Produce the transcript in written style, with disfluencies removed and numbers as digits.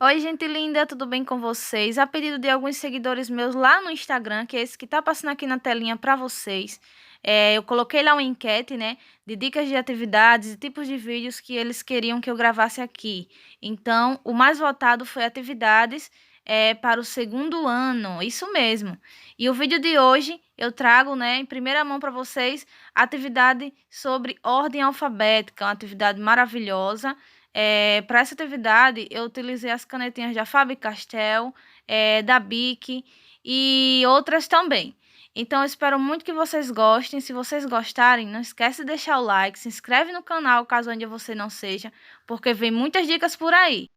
Oi, gente linda, tudo bem com vocês? A pedido de alguns seguidores meus lá no Instagram, que é esse que tá passando aqui na telinha para vocês, eu coloquei lá uma enquete, né, de dicas de atividades e tipos de vídeos que eles queriam que eu gravasse aqui. Então, o mais votado foi atividades para o segundo ano, isso mesmo. E o vídeo de hoje eu trago, né, em primeira mão para vocês, a atividade sobre ordem alfabética, uma atividade maravilhosa. Para essa atividade, eu utilizei as canetinhas da Faber-Castell, da Bic e outras também. Então, eu espero muito que vocês gostem. Se vocês gostarem, não esquece de deixar o like, se inscreve no canal caso ainda você não seja, porque vem muitas dicas por aí.